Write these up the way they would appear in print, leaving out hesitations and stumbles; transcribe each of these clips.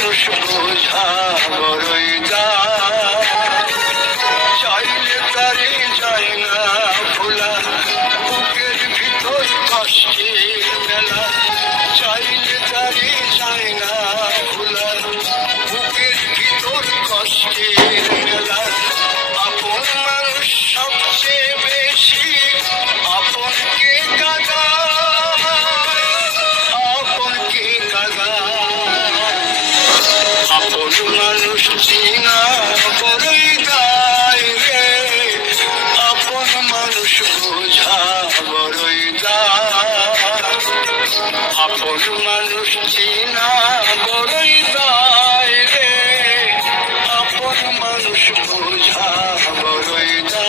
মানুষ বোঝা বড়ই দায়, চাইলে তারে যায় না ভোলা, বুকের ভিতর কষ্টের মেলা, চাইলে তারে যায় না ভোলা, বুকের ভিতর কষ্টের মেলা। আপন মানুষ সবচেয়ে বেশি আপনকে কাঁদায়, আপনকে কাঁদায়। আপন মানুষ চিনা বড়ই দায় রে, আপন মানুষ বোঝা বড়ই দায়, আপন মানুষ চিনা বড়ই দায় রে, আপন মানুষ বোঝা বড়ই দায়।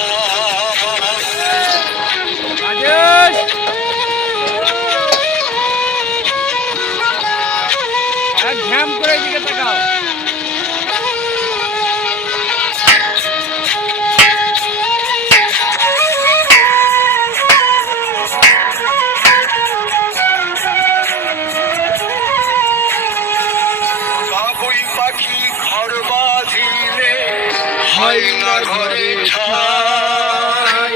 ঘ্যাম করে দিকে তাকাও। বাবুই পাখি ঘর বাঁধিলে হয় না ঘরে ঠাই,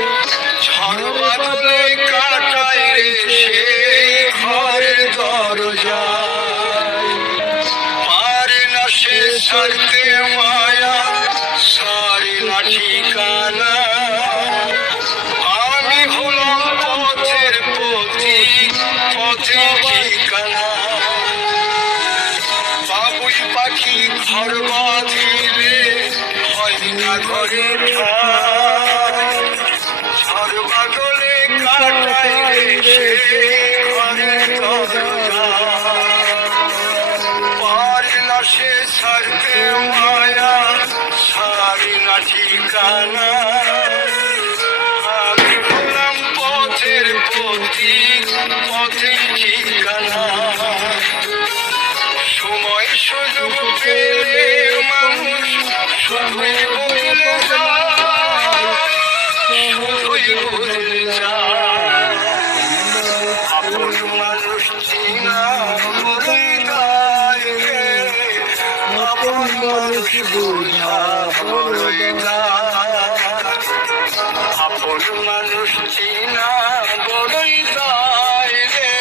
ঝড় বাদলে কাটায় রে সে ঘরের দরজায়, পারে না সে ছাড়তে মায়া, সারে না ঠিকানা। আমি হলাম পথের পথিক, পথের ঠিকানা। বাবুই পাখি ঘর বাঁধিলে হয় না ঘরে ঠাই, ঝড় বাদলে কাটায় রে সে ঘরের দরজায়, পারে না সে ছাড়তে মায়া, সারে না ঠিকানা। আমি হলাম পথের পথিক, পথের ঠিকানা। সময় সুযোগ পেলে মানুষ শুধুই বদলে যায়, শুধুই বদলে যায়। আপন মানুষ চিনা বড়ই দায় রে, আপন মানুষ বোঝা বড়ই দায়, আপন মানুষ চিনা বড়ই দায় রে,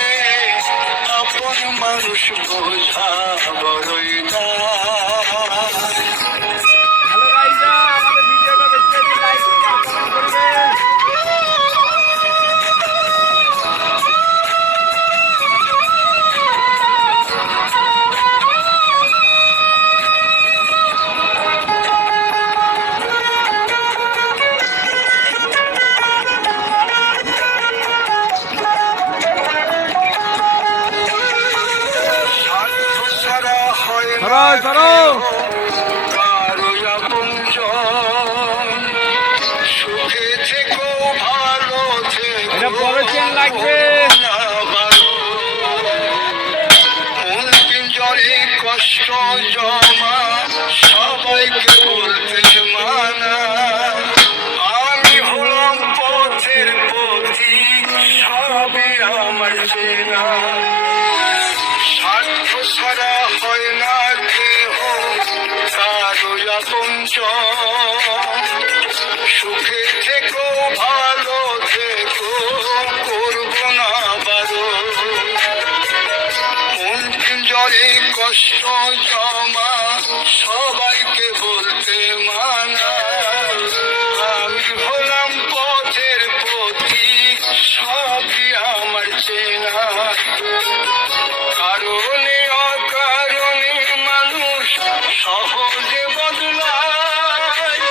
আপন মানুষ বোঝা বড়ই দায়। হ্যালো গাইজা, আমাদের ভিডিওটা দেখতে লাইক শেয়ার কমেন্ট করবেন। স্বার্থ ছাড়া হয় না সরো কারো আপনজন, সুখে থেকো ভালো থেকো এটা বড় চেন লাগবে। না ভালো, মন পিঞ্জরে কষ্ট জমা সবাইকে বলতে মানা। আমি হলাম পথের পথিক, সবই আমার চেনা। স্বার্থ ছাড়া হয় না কেহ কারো আপনজন, সুখে থেকো ভালো থেকো করবো না বারো, মন পিঞ্জরে কষ্ট জমা সবাইকে বলতে মানা। আমি হলাম পথের পথিক, সবই আমার চেনা। কারণে অকারণে মানুষ সহজে বদলায়,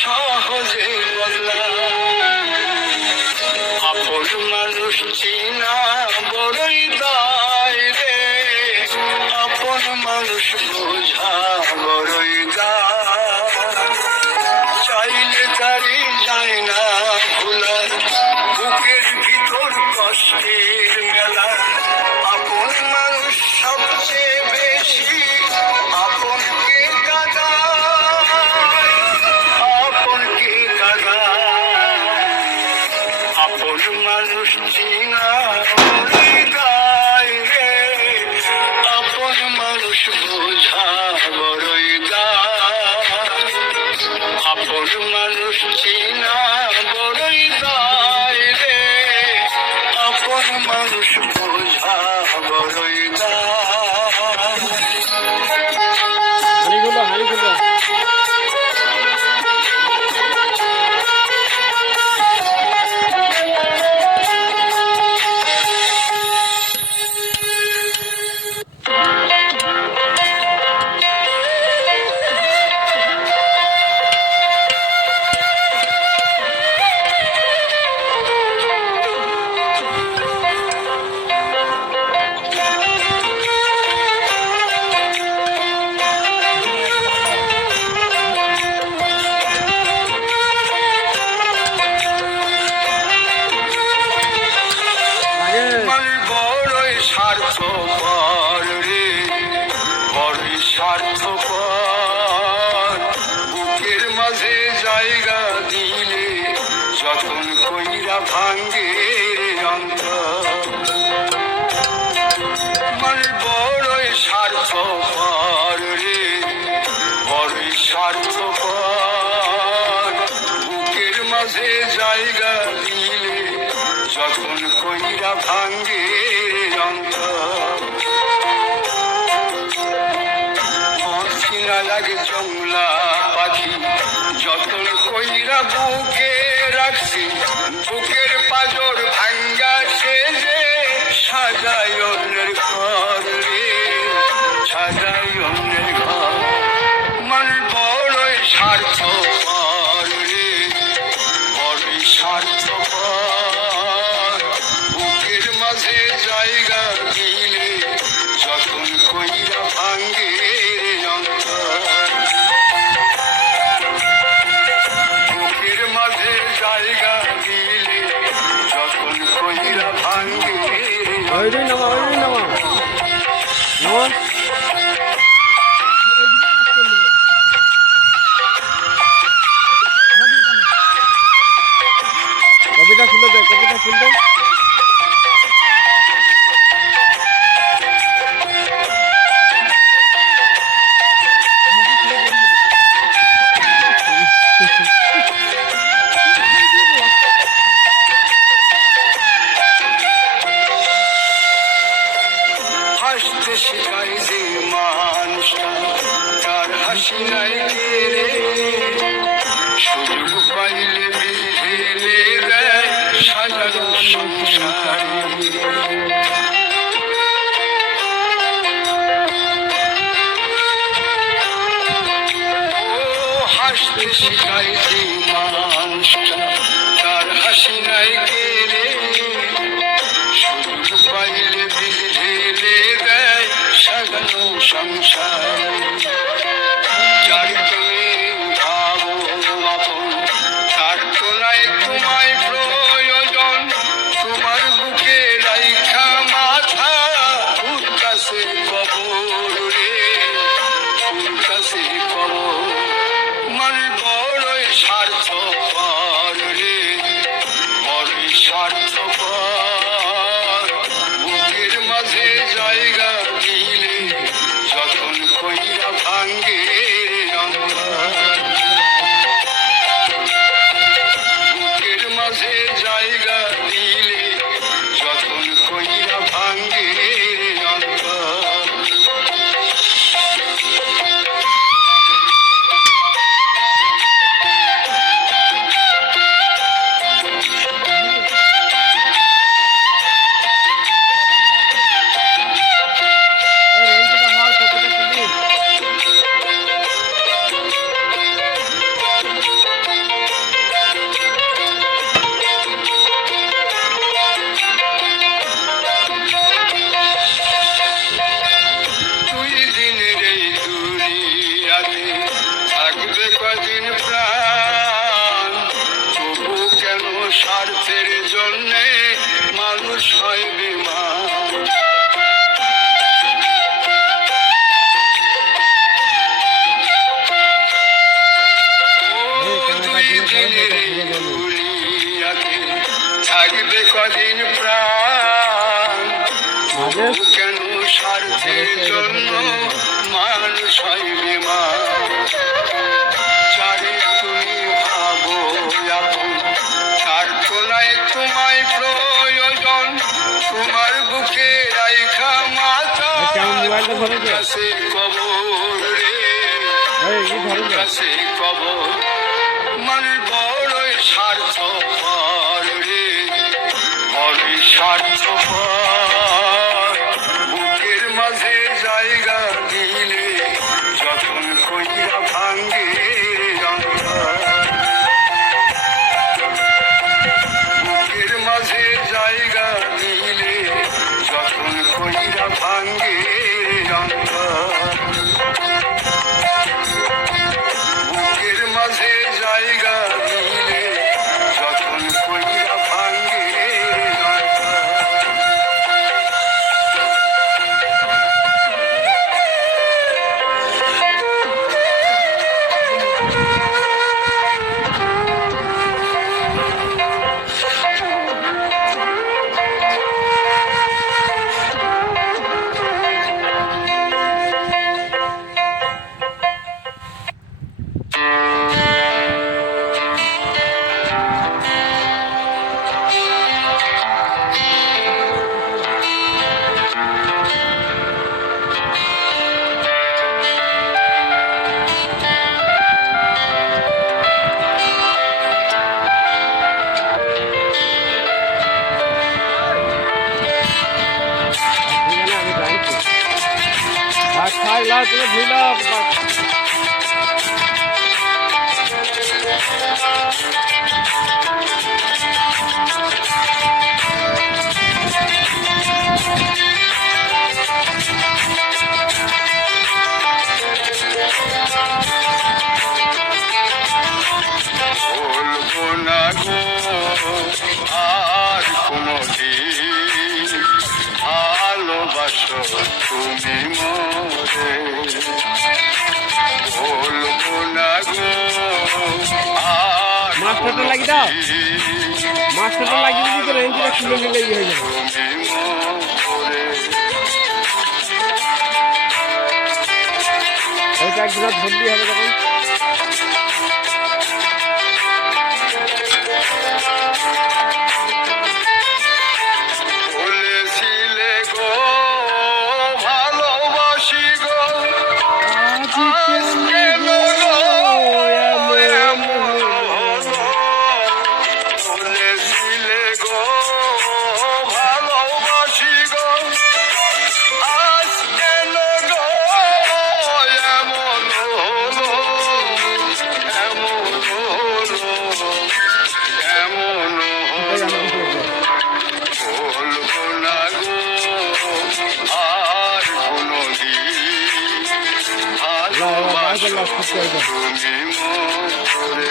সহজে বদলায়। আপন মানুষ চিনা বড়ই দায় রে, আপন মানুষ বোঝা বড়ই দায়, চাইলে তারে যায় না ভোলা, বুকের ভিতর কষ্টের মেলা। আপন মানুষ সবচেয়ে বেশি আপনকে কাঁদায়, আপনকে কাঁদায়। আপন মানুষ চিনা বড়ই দায় রে, আপন মানুষ বোঝা স্বার্থপর বুকের মাঝে জায়গা দিলে যতন কইরা ভাঙ্গে অন্তর মানে বড়ই স্বার্থপর রে বড়ই স্বার্থপর বুকের মাঝে জায়গা দিলে যতন কইরা ভাঙ্গে অন্তর অচেনা লাগে জংলা পাখি যতন কইরা বুকে রাখছি বুকের পাজর ভাঙ্গা সে যে সাজাই অন্যের ঘর রে সাজাই অন্যের ঘর মন বড়ই স্বার্থপর রে বড়ই স্বার্থপর বুকের মাঝে জায়গা দিলে যতন কইরা ভাঙ্গে অন্তর বুকের মাঝে জায়গা দিলে যতন কইরা ভাঙ্গে ওইদিন নামা নামা কপিটা খুলে দে কপিটা খুলে দে হাসতে শিখাই যে মানুষটা তার হাসি নাই রে সুযোগ পাইলে বিধেলে দেয় সাজানো সংসারে ও হাসতে শিখাই যে মানুষটা তার হাসি নাই রে সুযোগ পাইলে বিধেলে দেয় সাজানো সংসার যার তুমি ভাবো আপন তার তোলায় তোমায় প্রয়োজন তোমার বুকে রাইখা মাথা ফুল কাছে কবর রে ফুল কাছে কবর মন বড়ই স্বার্থপর রে বড়ই স্বার্থপর বুকের মাঝে জায়গা দিলে যতন কইরা ভাঙ্গে অন্তর বুকের মাঝে জায়গা দিলে যতন কইরা ভাঙ্গে অন্তর দুই দিনের এই দুনিয়াতে থাকবে কদিন প্রাণ তবু কেন স্বার্থের জন্যে মানুষ হয় বিমান ও দুই দিনের এই দুনিয়াতে থাকবে কদিন প্রাণ তবু কেন স্বার্থের জন্য মানুষ হয় বিমান যারে তুমি ভাবো আপন তার তোলায় তোমায় প্রয়োজন তোমার বুকে রাইখা মাথা ফুল কাছে কবর রে ফুল কাছে কবর মন বড়ই স্বার্থপর রে বড়ই স্বার্থপর বুকের মাঝে জায়গা দিলে যতন কইরা ভাঙ্গে অন্তর বুকের মাঝে জায়গা দিলে যতন কইরা ভাঙ্গে অন্তর বুকের মাঝে জায়গা দিলে যতন কইরা ভাঙ্গে অন্তর লাও তুমি ধুই লাও বলবো না গো আর কোনদিন ভালোবাসো তুমি মোরে, বলবো না গো আর মাছটা লাগি দাও মাছটা লাগিয়ে দিদি তো রেঞ্জটা খুলে নিলে হয়ে যাবে তুমি মোরে। ওইটা একদিন ধরলি হবে তখন বলেছিলে গো ভালোবাসি গো, আজ কেন গো এমন হলো? বলেছিলে গো ভালোবাসি গো, আজ কেন গো এমন হলো? এমন হলো, এমন হলো। বলবো না গো আর কোনদিন ভালোবাসো তুমি মোরে।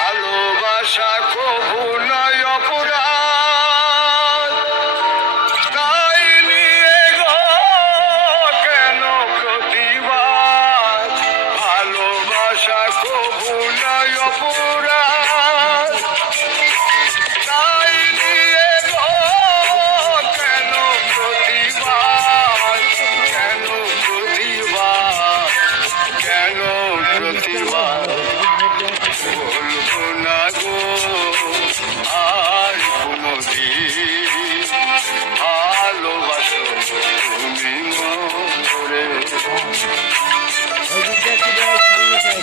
ভালোবাসা কভু নয় অপরাধ, তাই নিয়ে গো কেন প্রতিবাদ? ভালোবাসা কভু নয় অপরাধ, তাই নিয়ে গো কেন প্রতিবাদ? কেন প্রতিবাদ? কেন প্রতিবাদ? বলবো না গো আর কোনদিন ভালোবাসো তুমি মোরে। ওই দিকটা একটু সামনে চাই